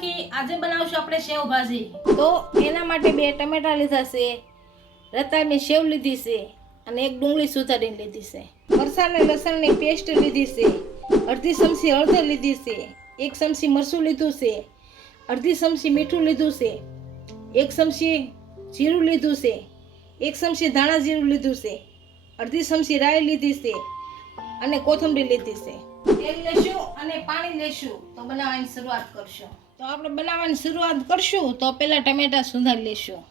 સખી, આજે બનાવશું આપણે સેવ ભાજી. તો એના માટે 2 ટમેટા લીધા છે, રતાળની સેવ લીધી છે અને 1 ડુંગળી સુધારીને લીધી છે. મરચાં અને લસણની પેસ્ટ લીધી છે, અડધી ચમચી હળદર લીધી છે, 1 ચમચી મરચું લીધું છે, અડધી ચમચી મીઠું લીધું છે, 1 ચમચી જીરું લીધું છે, 1 ચમચી ધાણા જીરું લીધું છે, અડધી ચમચી રાઈ લીધી છે અને કોથમરી લીધી છે. તેલ લેશું અને પાણી લેશું તો બનાવવાની શરૂઆત કરશું. તો આપણે બનાવવાની શરૂઆત કરશું તો પહેલા ટમેટા સુધારી લેશું.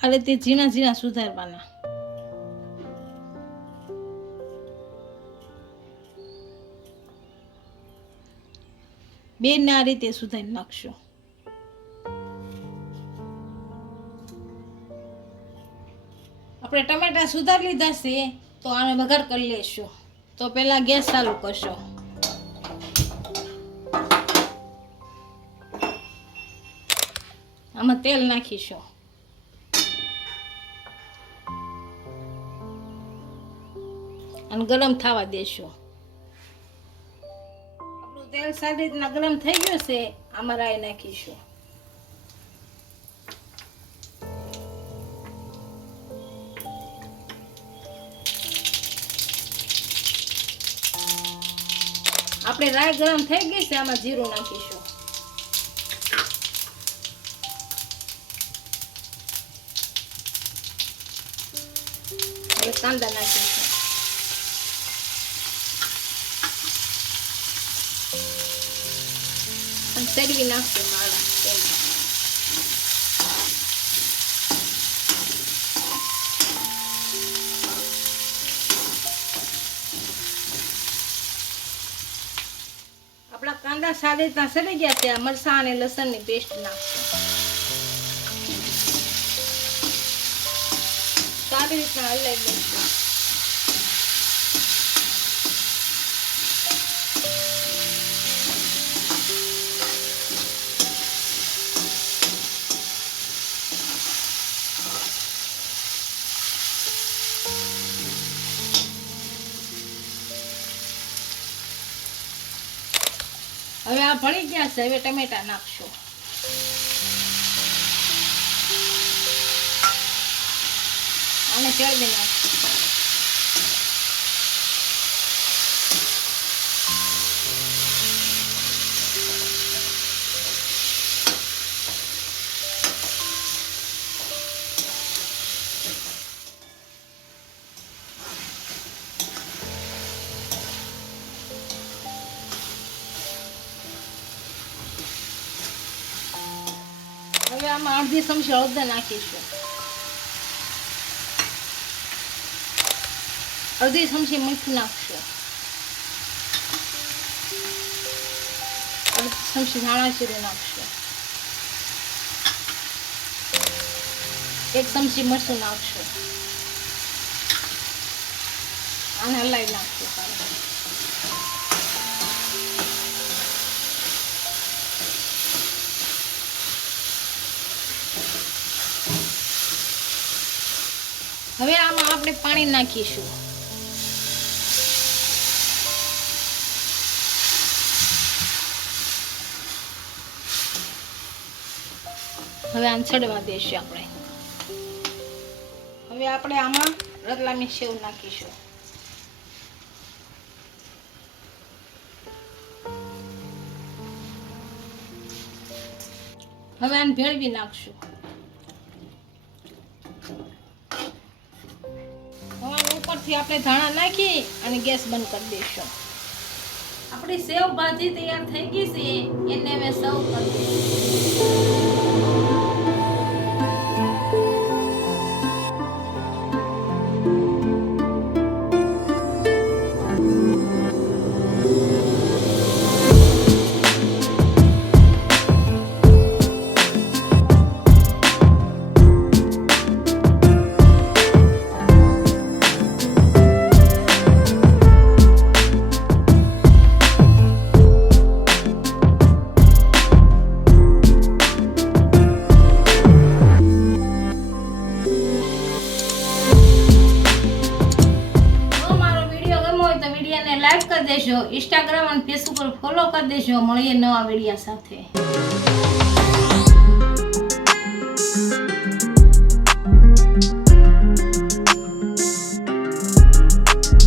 આ રીતે ઝીણા ઝીણા સુધારવાના. બેને આ રીતે સુધારી નાખશું. આપણે ટમેટા સુધારી લીધા છે તો આને વઘાર કરી લેશું. તો પહેલા ગેસ ચાલુ કરશો. આમાં તેલ નાખીશું. અને ગરમ થવા દેશું. આપણું તેલ સારી રીતના ગરમ થઈ ગયું છે. આમાં રાઈ નાખીશું. આપણે રાઈ ગરમ થઈ ગઈ છે. આમાં જીરું નાખીશું. હવે કાંદા નાખીશું. અને તળવી નાખશું માળા તેલમાં. આપણા કાંદા સારી રીતના સડી ગયા છે. મરચાં અને લસણની પેસ્ટ નાખશું. સારી રીતના હલાવી લઈશું. હવે આ ભળી ગયા છે. હવે ટમેટા નાખશું. આને ચડવી નાખશું. હવે આમાં અડધી ચમચી હળદર નાખીશું. અડધી ચમચી મીઠું નાખશું. અડધી ચમચી ધાણા જીરું નાખશું. 1 ચમચી મરચું નાખશું. આને હલાવી નાખશું. હવે આમાં આપણે પાણી નાખીશું. હવે આને છડવા દેશું આપણે. હવે આપણે આમાં રતલામી સેવ નાખીશું. હવે આને ભેળવી નાખશું. ઉપરથી આપણે ધાણા નાખી અને ગેસ બંધ કરી દઈશું. આપણી સેવ ભાજી તૈયાર થઈ ગઈ છે. એને હવે સર્વ કરી દઈશું. કરી દેજો. ઇન્સ્ટાગ્રામ અને ફેસબુક પર ફોલો કરી દેજો. મળીએ નવા વિડીયા સાથે.